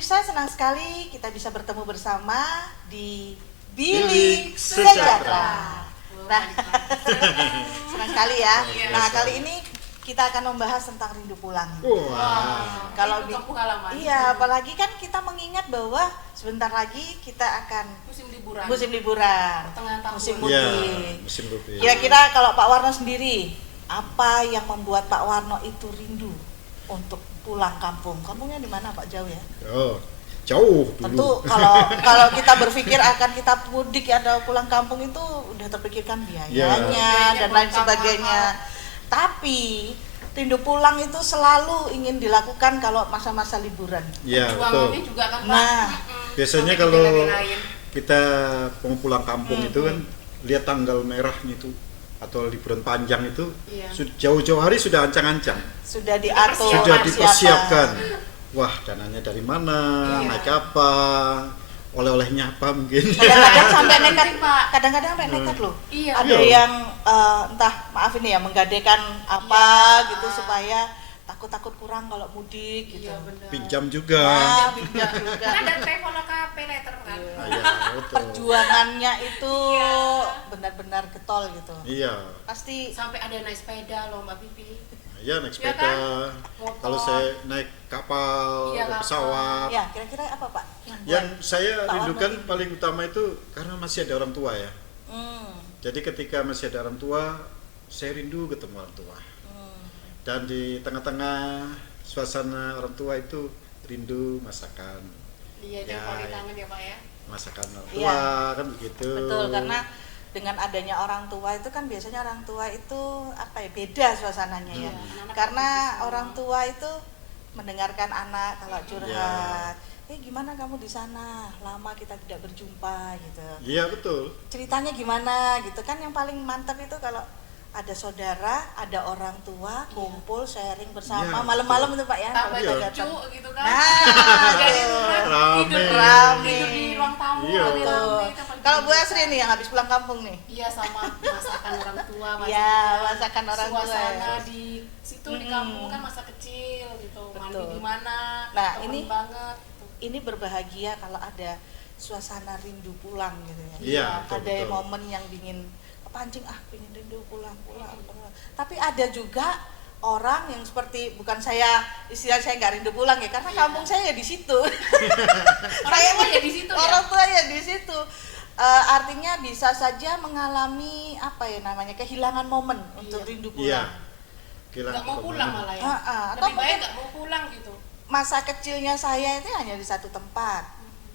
pemirsa, senang sekali kita bisa bertemu bersama di Bilik Sejahtera. Sejahtera. Nah, senang sekali ya. Nah, kali ini kita akan membahas tentang rindu pulang. Wah. Kalau Itu pengalaman. iya, apalagi kan kita mengingat bahwa sebentar lagi kita akan musim liburan. Pertengahan tahun. musim Iya, mudik. musim mudik. Kira-kira kalau Pak Warno sendiri, apa yang membuat Pak Warno itu rindu untuk pulang kampung? Kampungnya di mana, Pak? Jauh ya? Oh, jauh dulu. Tentu kalau kita berpikir akan kita mudik atau pulang kampung itu udah terpikirkan biayanya dan lain sebagainya. Tapi rindu pulang itu selalu ingin dilakukan kalau masa-masa liburan. Iya, Perjuangannya betul. juga kan Pak. Nah, Biasanya Sampai kalau dibela-belain. kita mau pulang kampung itu kan lihat tanggal merahnya itu atau liburan panjang itu Iya. jauh-jauh hari sudah ancang-ancang, sudah diatur, sudah persiapan. dipersiapkan. Wah, dananya dari mana, Iya. naik apa, oleh-olehnya apa mungkin. Kadang-kadang sampai nekat, Pak. kadang-kadang sampai nekat loh. Iya. Ada Iya. yang entah maaf ini ya menggadekan apa Iya. gitu supaya takut kurang kalau mudik gitu. Iya benar. Pinjam juga. Nah, pinjam juga. Kan ada Traveloka pay letter kan. Ah, iya, betul. Perjuangannya itu Iya. benar-benar getol gitu. Iya. Pasti Sampai ada naik sepeda loh Mbak Pipi. Iya, naik Iya sepeda. kan? Motor. Kalau saya naik kapal, Iya, naik kapal. pesawat. ya kira-kira apa Pak? Yang saya Pak rindukan Warno? paling utama itu karena masih ada orang tua ya. Hmm, Jadi ketika masih ada orang tua, saya rindu ketemu orang tua. hmm. Dan di tengah-tengah suasana orang tua itu rindu masakan. Iya, Ya, dan paling kangen ya Pak ya. Masakan orang Iya. tua kan begitu. Betul, karena dengan adanya orang tua itu kan biasanya orang tua itu apa ya, beda suasananya ya. Anak-anak Karena bisa. orang tua itu mendengarkan anak kalau curhat. Gimana kamu di sana? Lama kita tidak berjumpa gitu. Iya betul. Ceritanya gimana gitu kan, yang paling mantap itu kalau ada saudara, ada orang tua, kumpul sharing bersama Iya, malam-malam itu Pak ya. Tambah kalau kita lucu datang. gitu kan. Nah, Dari tuh. rumah Rame. tidur Rame. tidur di ruang tamu Iya. rame-rame, Betul. itu paling Kalau Bu bisa. Asri nih yang habis pulang kampung nih. Iya, sama masakan orang tua pasti. Iya, masakan orang tua. Suasana di situ di Mm-mm. kampung kan masa kecil gitu. Mandi Betul. di mana? Nah, temen ini- banget gitu. Ini berbahagia kalau ada suasana rindu pulang gitu ya. Iya, betul, Ada betul. momen yang ingin kepancing, pengen rindu pulang. Tapi ada juga orang yang seperti, bukan saya, istilah saya nggak rindu pulang ya, karena Iya. kampung saya ya di situ. Orang tua ya di situ ya? Orang tua ya di situ. Artinya bisa saja mengalami apa ya namanya, kehilangan momen untuk Iya. rindu Iya. pulang. Gila, Nggak mau pulang malah ya. Atau Lebih baik mungkin nggak mau pulang gitu. masa kecilnya saya itu hanya di satu tempat.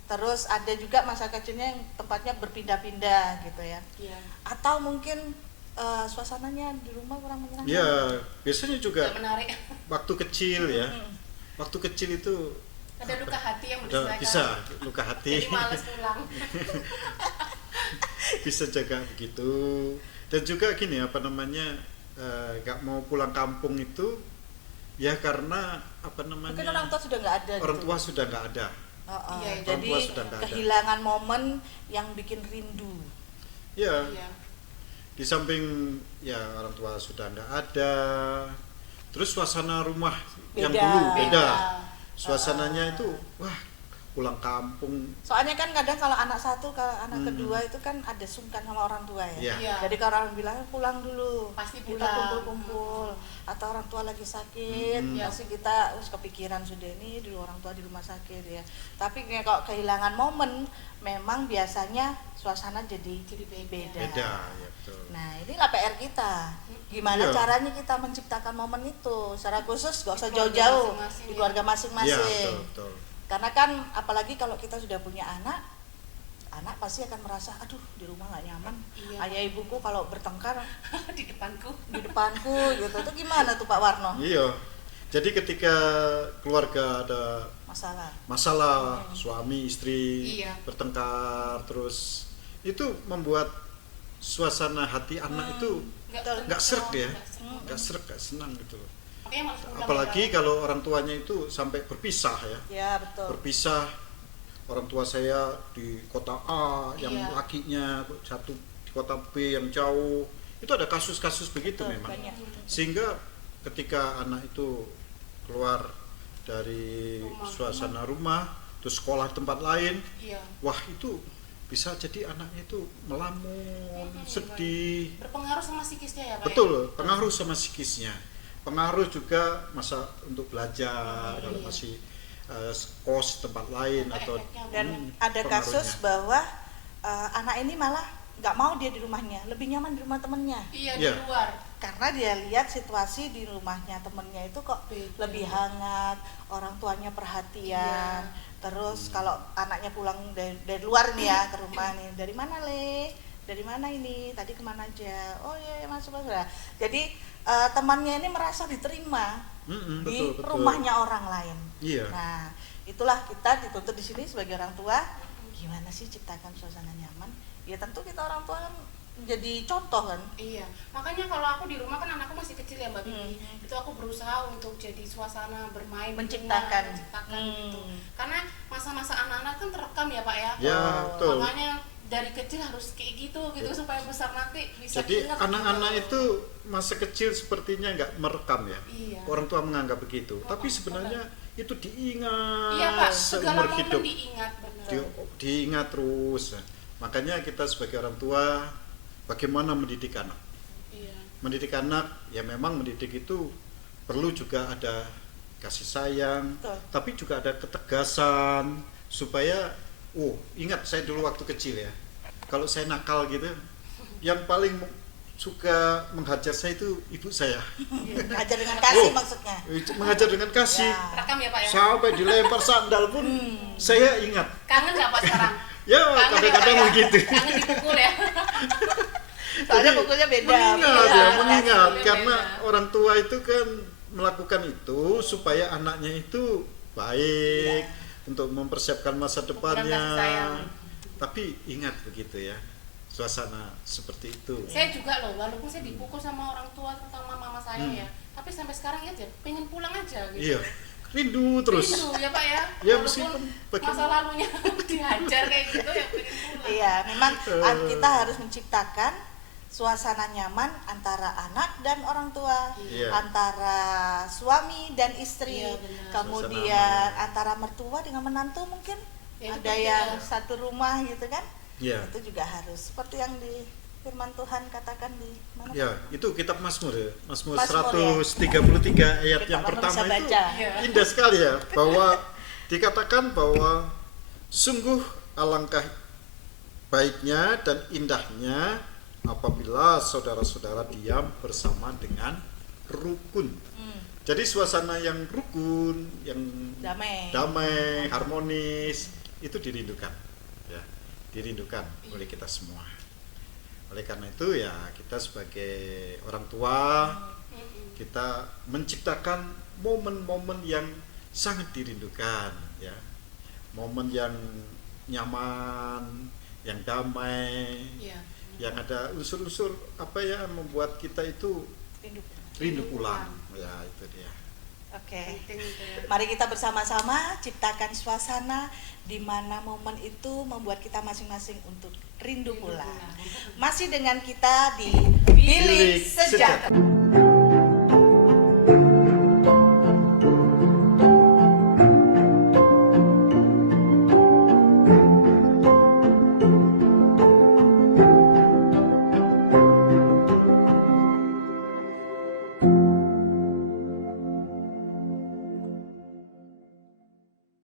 Terus ada juga masa kecilnya yang tempatnya berpindah-pindah gitu ya. Iya. Atau mungkin suasananya di rumah kurang menyenangkan. Iya, biasanya juga Nggak menarik. waktu kecil ya. Waktu kecil itu Ada luka hati yang udah menyesuaikan. bisa luka hati. Jadi males pulang. Bisa jaga begitu. Dan juga gini apa namanya, nggak mau pulang kampung itu ya karena apa namanya, Mungkin orang tua sudah nggak ada. orang gitu. tua sudah nggak ada. Iya, Jadi orang tua sudah nggak ada. kehilangan momen yang bikin rindu. Ya, Iya. di samping ya orang tua sudah nggak ada, terus suasana rumah yang Beda. dulu beda. Beda. Suasananya itu wah, pulang kampung. Soalnya kan kadang kalau anak satu, kalau anak Hmm. kedua itu kan ada sungkan sama orang tua ya. Iya. Iya. Jadi kalau orang bilang pulang dulu, Pasti kita pulang. kumpul-kumpul, atau orang tua lagi sakit, Hmm. pasti kita kepikiran sudah ini dulu orang tua di rumah sakit ya. Tapi kayak kalau kehilangan momen, memang biasanya suasana jadi beda. Beda, ya betul. Nah inilah PR kita. Gimana Iya. caranya kita menciptakan momen itu secara khusus, gak usah Di keluarga jauh-jauh masing-masing di ya. keluarga Iya, masing-masing. betul. Karena kan apalagi kalau kita sudah punya anak pasti akan merasa, aduh di rumah nggak nyaman. Iya. Ayah ibuku kalau bertengkar Di depanku. di depanku gitu. Itu gimana tuh Pak Warno? Iya. Jadi ketika keluarga ada masalah, suami istri Iya. bertengkar, terus itu membuat suasana hati anak itu nggak srek ya, nggak srek, nggak senang gitu. Makanya malas pulang Apalagi ya, kalau orang tuanya itu sampai berpisah ya, Ya betul. berpisah. Orang tua saya di kota A, yang Iya. lakinya satu di kota B yang jauh. Itu ada kasus-kasus begitu Betul, memang. banyak. Sehingga ketika anak itu keluar dari Rumah. suasana rumah terus sekolah di tempat lain, Iya. wah itu bisa jadi anaknya itu melamun, sedih. Berpengaruh sama psikisnya ya, Pak. Betul, pengaruh sama psikisnya. Pengaruh juga masa untuk belajar kalau Iya. masih kos tempat lain Apa atau efeknya, Dan ada pengaruhnya. kasus bahwa anak ini malah nggak mau dia di rumahnya, lebih nyaman di rumah temennya. Iya, Iya. di luar. Karena dia lihat situasi di rumahnya temennya itu kok Beda. lebih hangat, orang tuanya perhatian. Iya. Terus kalau anaknya pulang dari luar nih ya ke rumah nih, dari mana Le? Dari mana ini? Tadi kemana aja? Oh iya masuk. Jadi temannya ini merasa diterima di betul. rumahnya orang lain. Iya. Nah, itulah kita dituntut di sini sebagai orang tua, gimana sih ciptakan suasana nyaman? Ya tentu kita orang tua kan jadi contoh kan. Iya, makanya kalau aku di rumah kan anakku masih kecil ya Mbak Bibi, itu aku berusaha untuk jadi suasana bermain di Menciptakan. rumah, menciptakan gitu. Karena masa-masa anak-anak kan terekam ya Pak ya. Ya, betul. Makanya dari kecil harus kayak gitu supaya besar nanti bisa Jadi ingat anak-anak gitu. itu masa kecil sepertinya nggak merekam ya. Iya. Orang tua menganggap begitu. Tapi sebenarnya itu diingat Iya Pak, segala seumur momen hidup. diingat benar. Diingat terus. Makanya kita sebagai orang tua bagaimana mendidik anak. Iya. Mendidik anak ya memang mendidik itu perlu juga ada kasih sayang, Betul. tapi juga ada ketegasan supaya ingat saya dulu waktu kecil ya. Kalau saya nakal gitu, yang paling suka menghajar saya itu ibu saya. Ajar dengan kasih Oh. maksudnya. Mengajar dengan kasih. Ya. Rekam ya Pak ya. Sampai dilempar sandal pun saya ingat. Kangen nggak Pak sekarang? Ya Kangen kadang-kadang Pak, ya? begitu. Kangen dipukul ya. Soalnya pukulnya beda. Mengingat Iya, ya, mengingat kasih. karena Beda. orang tua itu kan melakukan itu supaya anaknya itu baik untuk mempersiapkan masa depannya. kasih sayang. Tapi ingat begitu ya, suasana seperti itu. Saya juga loh, walaupun saya dipukul sama orang tua terutama mama saya ya, tapi sampai sekarang ya pengen pulang aja gitu. Iya, rindu terus. Rindu ya Pak ya. Ya, Walaupun meskipun masa lalunya dihajar kayak gitu ya pengen pulang. Iya, memang kita harus menciptakan suasana nyaman antara anak dan orang tua, Iya. antara suami dan istri, Iya, benar. kemudian antara mertua dengan menantu mungkin Ya, itu ada penting yang ya. satu rumah gitu kan. Iya. Itu juga harus seperti yang di firman Tuhan katakan di mana? Ya, itu kitab Mazmur ya. Mazmur Mazmur, 133 ayat Kita yang baru pertama bisa itu baca. Iya. indah sekali ya, bahwa dikatakan bahwa sungguh alangkah baiknya dan indahnya apabila saudara-saudara diam bersama dengan rukun. Jadi suasana yang rukun, yang damai, harmonis itu dirindukan, ya, dirindukan oleh kita semua. Oleh karena itu ya kita sebagai orang tua kita menciptakan momen-momen yang sangat dirindukan, ya, momen yang nyaman, yang damai, Iya. yang ada unsur-unsur apa ya membuat kita itu rindu pulang. Ya itu dia. Oke. Penting itu ya. Mari kita bersama-sama ciptakan suasana di mana momen itu membuat kita masing-masing untuk rindu pulang. Masih dengan kita di Bilik Bilik Sejahtera.